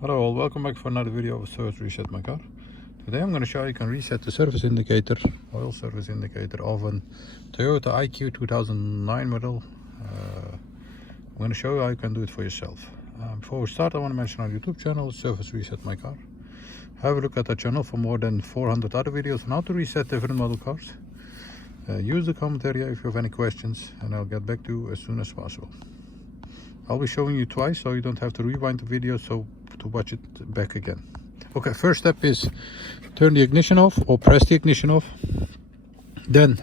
Hello all, welcome back for another video of Service Reset My Car. Today I'm going to show you can reset the service indicator, oil service indicator of a Toyota IQ 2009 model. I'm going to show you how you can do it for yourself. Before we start, I want to mention our YouTube channel, Service Reset My Car. Have a look at our channel for more than 400 other videos on how to reset different model cars. Use the comment area if you have any questions and I'll get back to you as soon as possible. I'll be showing you twice so you don't have to rewind the video to watch it back again. Okay, first step is turn the ignition off or press the ignition off. Then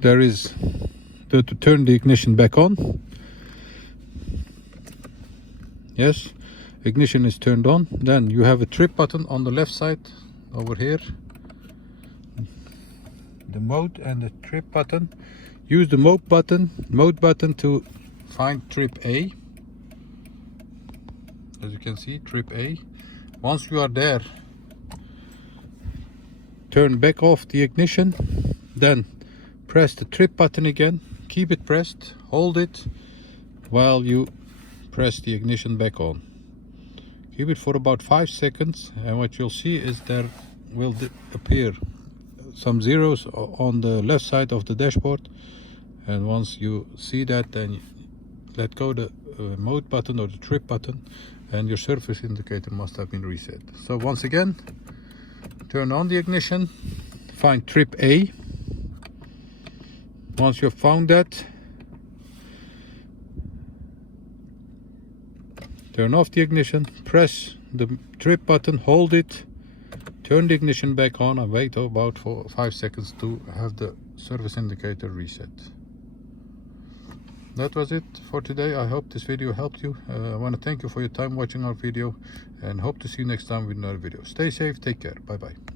there is to turn the ignition back on. Yes, ignition is turned on. Then you have a trip button on the left side over here. The mode and the trip button. Use the mode button to find trip A. As you can see, trip A. Once you are there, turn back off the ignition, then press the trip button again. Keep it pressed, hold it while you press the ignition back on. Keep it for about 5 seconds, and what you'll see is there will appear some zeros on the left side of the dashboard, and once you see that, then let go the mode button or the trip button, and your service indicator must have been reset. So once again, turn on the ignition, find trip A. Once you've found that, turn off the ignition, press the trip button, hold it, turn the ignition back on, and wait about 5 seconds to have the service indicator reset. That was it for today. I hope this video helped you. I want to thank you for your time watching our video and hope to see you next time with another video. Stay safe, take care, bye bye.